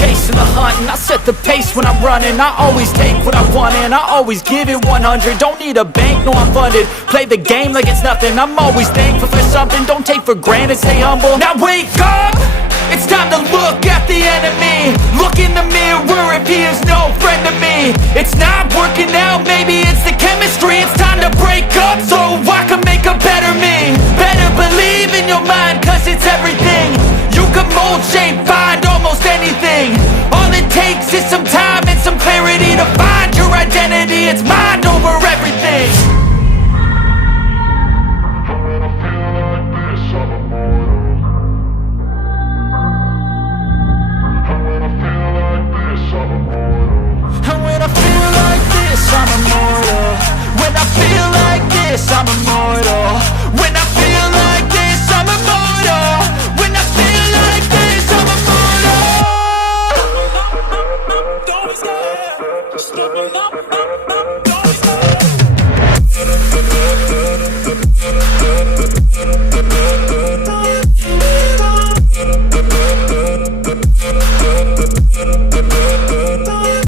chasing the hunt, and I set the pace when I'm running. I always take what I want and I always give it 100. Don't need a bank, no I'm funded. Play the game like it's nothing. I'm always thankful for something. Don't take for granted, stay humble. Now wake up! It's time to look at the enemy. Look in the mirror if he is no friend to me. It's not working out, maybe it's the chemistry. It's time to break up so I can make a better me. Better believe in your mind, cause it's everything. You can mold, shape, find almost anything. All it takes is some time and some clarity to find your identity. It's mind over everything. I'm immortal. When I feel like this, I'm immortal. When I feel like this, I'm immortal. When I feel like this, I'm immortal. Don't be scared. Just open up.